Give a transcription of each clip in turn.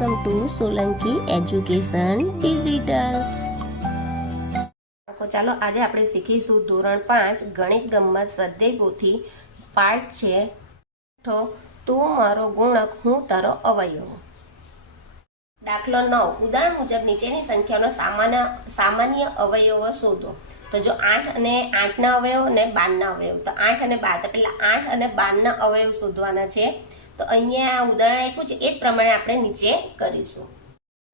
Welcome to Solanki education digital. ચાલો આજે આપણે શીખીશું ધોરણ 5 ગણિત ગમ્મત સ્વાધ્યાય પોથી પાઠ છે તો તું મારો ગુણક હું તારો અવયવ। દાખલો 9 ઉદાહરણ મુજબ નીચેની સંખ્યાનો સામાન્ય અવયવો શોધો। તો જો 8 અને 8 ના અવયવ અને 12 ના અવયવ, તો 8 અને 12 તો પેલા 8 અને 12 ના અવયવ શોધવાના છે। તો અહીંયા આ ઉદાહરણ આપ્યું છે એ જ પ્રમાણે આપણે નીચે કરીશું।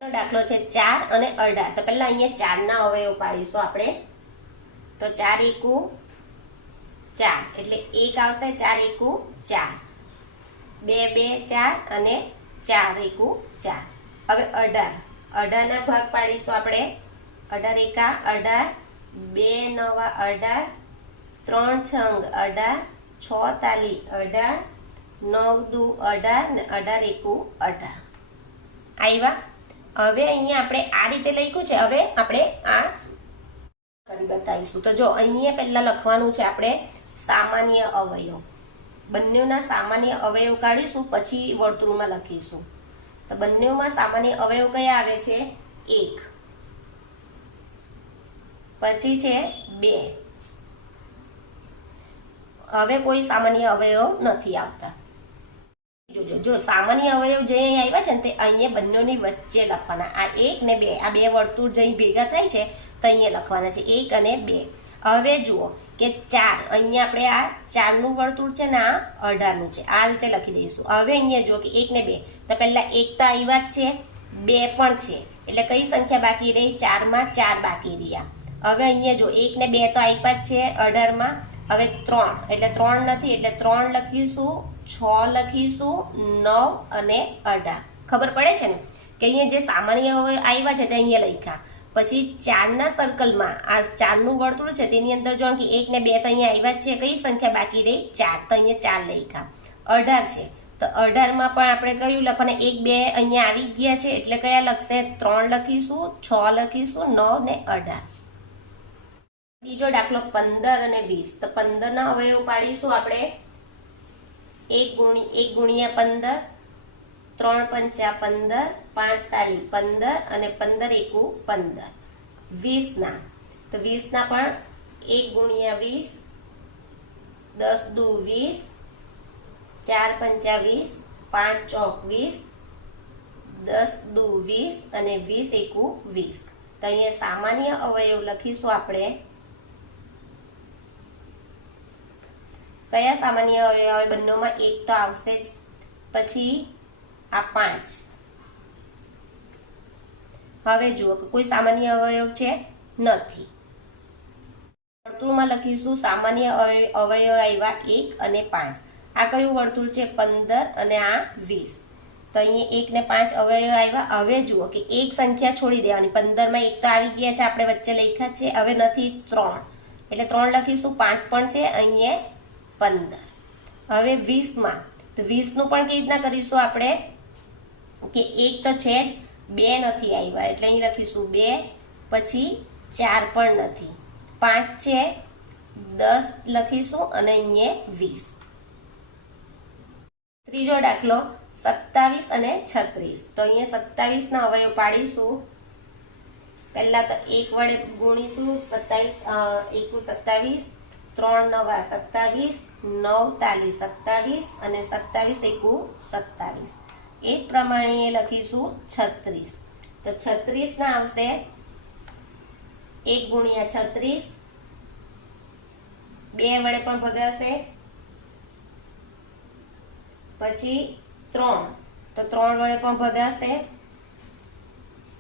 દાખલો છે 4 અને 18, તો પહેલા અહીંયા 4 ના અવયવ પાડીશું આપણે। તો 4 એકુ 4 એટલે 1 આવશે, 4 એકુ 4, 2 2 4 અને 4 એકુ 4। હવે 18 ના ભાગ પાડીશું આપણે। 18 એકા 18, 2 નવા 18, 3 છંગ 18, 6 તાલી 18, 9 દુ 18 ને 18 એકુ 18 આવ્યા। હવે અહીંયા આપણે આ રીતે લખ્યું છે, હવે આપણે આ કરી બતાવીશું। તો જો અહીંયા પહેલા લખવાનું છે આપણે સામાન્ય અવયવ, બંનેના સામાન્ય અવયવ કાઢીશું પછી વર્તુળમાં લખીશું। તો બંનેમાં સામાન્ય અવયવ કયા આવે છે? 1, પછી છે 2, હવે કોઈ સામાન્ય અવયવ નથી આવતા। જો સામાન્ય અવયવ જે અહીં આવ્યા છે ને તે અહીંયા બંનેની વચ્ચે લખવાના। આ 1 ને 2, આ બે વર્તુળ જે ભેગા થાય છે તો અહીંયા લખવાના છે 1 અને 2। હવે જુઓ કે 4, અહીંયા આપણે આ 4 નું વર્તુળ છે ને આ 18 નું છે, આ રીતે લખી દઈશું। હવે અહીંયા જુઓ કે 1 ને 2, તો પહેલા 1 તો આવ્યા જ છે, 2 પણ છે, એટલે કઈ સંખ્યા બાકી રહી? 4 માં 4 બાકી રહ્યા। હવે અહીંયા જો 1 ને 2 તો આવ્યા જ છે 18 માં, હવે 3 એટલે 3 નથી એટલે 3 લખીશું, 6 લખીશું, 9 અને 18। ખબર પડે છે ને કે અહીંયા જે સામાન્ય આવ્યા છે તે અહીંયા લખ્યા। પછી 4 ના સર્કલમાં આ 4 નું વર્તુળ છે તેની અંદર જો કે 1 ને 2 તો અહીંયા આવ્યા જ છે, કઈ સંખ્યા બાકી રહી? 4, તો અહીંયા 4 લખ્યા। 18 છે તો 18 માં પણ આપણે કયું લખવાના? 1 2 અહીંયા આવી ગયા છે એટલે કયા લખશે? 3 લખીશું, 6 લખીશું, 9 ને 18। બીજો દાખલો 15 અને 20, તો 15 ના અવયવ પાડીશું આપણે। 1 ગુણ્યા 15, 3 પંચા 15, 5 તાલી 15 અને 15 એકુ 15। 20 ના, તો 20 ના પણ 1 ગુણ્યા 20, 10 દુ 20, 4 પંચા 20, 5 ચોક 20, 10 દુ 20 અને 20 એકુ 20। તો અહીંયા સામાન્ય અવયવ લખીશું આપણે। કયા સામાન્ય અવયવ આવે? બંનેમાં 1 તો આવશે જ, પછી આ 5। હવે જુઓ કે કોઈ સામાન્ય અવયવ છે નથી, વર્તુળમાં લખીશું સામાન્ય અવયવ આવ્યા 1 અને 5। આ કયું વર્તુળ છે? 15 અને આ 20। તો અહીંયા 1 ને 5 અવયવ આવ્યા। હવે જુઓ કે એક સંખ્યા છોડી દેવાની, 15 માં 1 તો આવી ગયા છે, આપણે વચ્ચે લખ્યા છે, હવે નથી 3 એટલે 3 લખીશું, 5 પણ છે અહીંયા 15। હવે 20 માં, તો 20 નું પણ કેવી રીતના કરીશું આપણે કે 1 તો છે જ, 2 નથી આવ્યા એટલે અહીં લખીશું 2, પછી 4 પણ નથી, 5 છે, 10 લખીશું અને અહીંયા 20। ત્રીજો દાખલો 27 અને 36, તો અહીંયા 27 ના અવયવ પાડીશું। પહેલા તો 1 વડે ગુણીશું, 27 એકુ 27, 3 નવા 27, 9 તાલી 27 અને 27 એકુ 27। એ જ પ્રમાણે લખીશું 36, તો 36 ના આવશે 1 ગુણ્યા 36, 2 વડે પણ ભગાશે, પછી 3, તો 3 વડે પણ ભગાશે,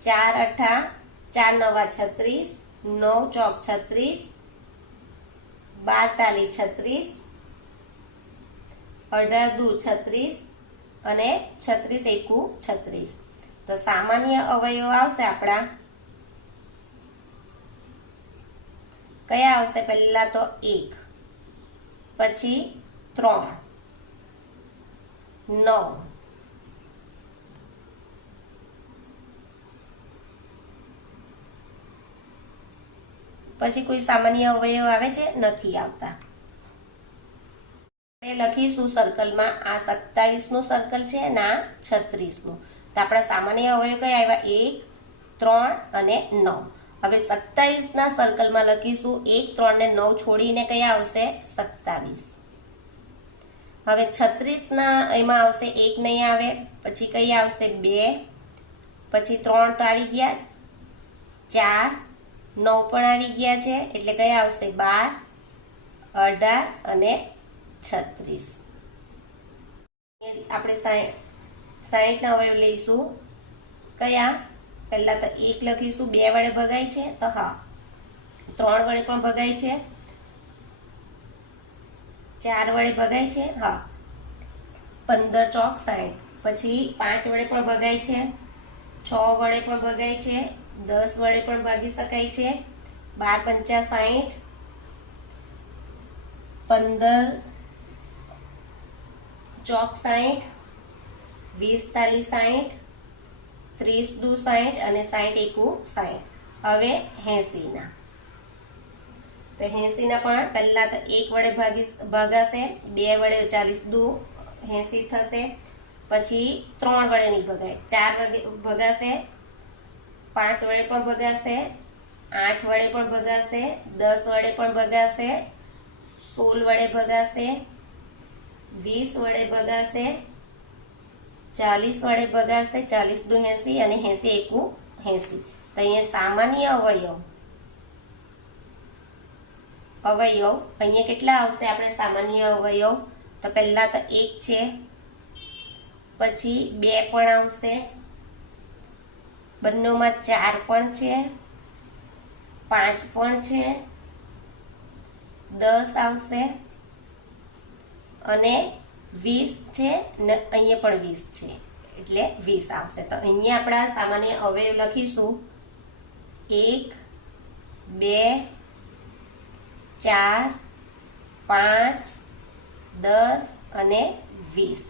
4 અઠા 4 નવા 36, 9 ચોક 36, 12 તાલી 36, 18 દુ 36 અને 36 એકુ 36। તો સામાન્ય અવયવ આવશે આપણા કયા આવશે? પહેલા તો 1, પછી 3, 9, પછી કોઈ સામાન્ય અવયવ આવે છે? નથી આવતા। લખીશું સર્કલમાં, આ 27 નું સર્કલ છે અને આ 36 નું। તો આપણા સામાન્ય અવયવ કયા આવ્યા? 1, 3 અને 9. હવે 27ના સર્કલમાં લખીશું 1, 3 ને 9 છોડીને કયા આવશે? 27. હવે 36ના એમાં આવશે 1 નહીં આવે, પછી કઈ આવશે? 2, પછી 3 તો આવી ગયા, 4, 9 પણ આવી ગયા છે, એટલે કયા આવશે? 12, 18 અને 36. આપણે 60ના અવયવ લઈશું. કયા? પહેલા તો 1 લખીશું, 2 વડે ભગાય છે તો હા, 3 વડે પણ ભગાય છે, 4 વડે ભગાય છે હા, 15 ચોક 60. પછી 5 વડે પણ ભગાય છે, 6 વડે પણ ભગાય છે, 10 વડે પણ ભાગી શકાય છે, 12 પંચા 60, 15 ચોક 60, 20 તાલી 60, 30 દુ 60 અને 60 એકુ 60. હવે 80ના, તો 80ના પણ પહેલા તો 1 વડે ભાગાશે, 2 વડે 40 દુ 80 થશે, પછી 3 વડે નહીં ભગાય, 4 વડે ભગાશે, 5 વડે પણ ભગાશે, 8 વડે પણ ભગાશે, 10 વડે પણ ભગાશે, 16 વડે ભગાશે, 20 વડે ભગાશે, 40 વડે ભગાશે, 40 દુ 80 અને 80 એકુ 80. તો અહીંયા સામાન્ય અવયવ અહીંયા કેટલા આવશે? આપણે સામાન્ય અવયવ તો પહેલા તો 1 છે, પછી 2 પણ આવશે, બંનેમાં 4 પણ છે, 5 પણ છે, 10 આવશે અને 20 છે ને અહીંયા પણ 20 છે, એટલે 20 આવશે. તો અહીંયા આપણા સામાન્ય અવયવ લખીશું 1, 2, 4, 5, 10 અને 20.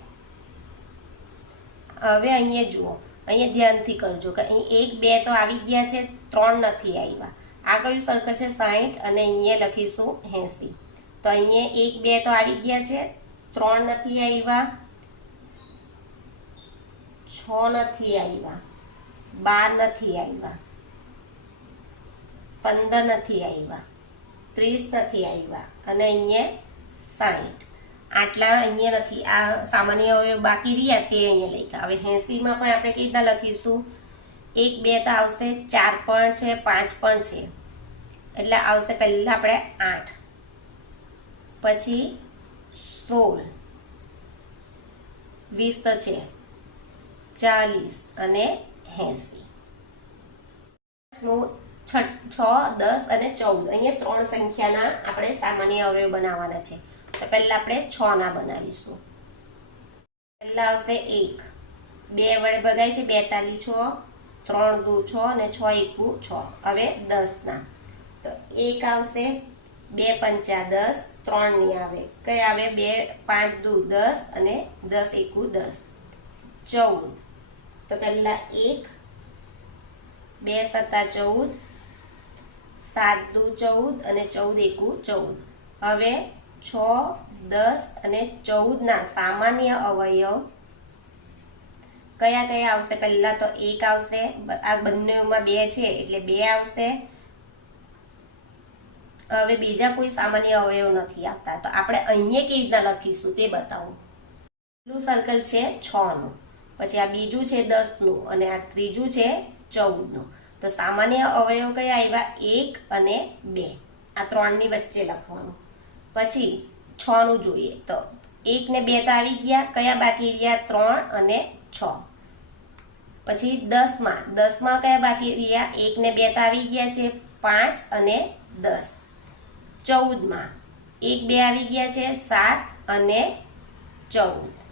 હવે અહીંયા જુઓ, અહીંયા ધ્યાનથી કરજો કે અહીં 1, 2 તો આવી ગયા છે, 3 નથી આવ્યા. આ કયું સર્કલ છે? 60 અને અહીંયા લખીશું 80. તો અહીંયા 1, 2 તો આવી ગયા છે, 3 નથી આવ્યા, 6 નથી આવ્યા, 12 નથી આવ્યા, 15 નથી આવ્યા, 30 નથી આવ્યા અને અહીંયા 60. આટલા અહીંયા નથી. આ સામાન્ય અવયવ બાકી રહ્યા તે અહીંયા લખ્યા. હવે 80માં પણ આપણે કઈ રીતના લખીશું? 1, 2 તો આવશે, 4 પણ છે, 5 પણ છે, એટલે આવશે પહેલા આપણે 8, પછી 16, 20 તો છે, 40 અને 80. 6, 10 અને 14 અહીંયા 3 સંખ્યાના આપણે સામાન્ય અવયવ બનાવવાના છે. તો પહેલા આપણે 6 ના બનાવીશું. પહેલા આવશે 1, 2 વડે ભગાય છે, 2 તાલી 6, 3 દુ 6 અને 6 એકુ 6. હવે 10 ના, તો 1 આવશે, 2 પંચા 10, 3 ની આવે, કઈ આવે? 2, 5 દુ 10 અને 10 એકુ 10, 14. તો પહેલા 1, 2 સત્તા 14, 7 દુ 14 અને 14 એકુ 14. હવે 6, 10 અને 14 ના સામાન્ય અવયવ કયા કયા આવશે? પહેલા તો 1 આવશે, આ બંનેમાં 2 છે એટલે 2 આવશે. હવે બીજા કોઈ સામાન્ય અવયવ નથી આવતા, તો આપણે અહીંયા કેવી રીતના લખીશું તે બતાવો. પહેલું સર્કલ છે 6 નું, પછી આ બીજું છે 10 નું અને આ ત્રીજું છે 14 નું. તો સામાન્ય અવયવ કયા આવ્યા? 1 અને 2. આ 3 ની વચ્ચે લખવાનું. પછી 6 નું જોઈએ તો 1 ને 2 તો આવી ગયા, કયા બાકી રહ્યા? 3 અને 6. પછી 10માં કયા બાકી રહ્યા? 1 ને 2 તો આવી ગયા છે, 5 અને 10. 14માં 1, 2 આવી ગયા છે, 7 અને 14.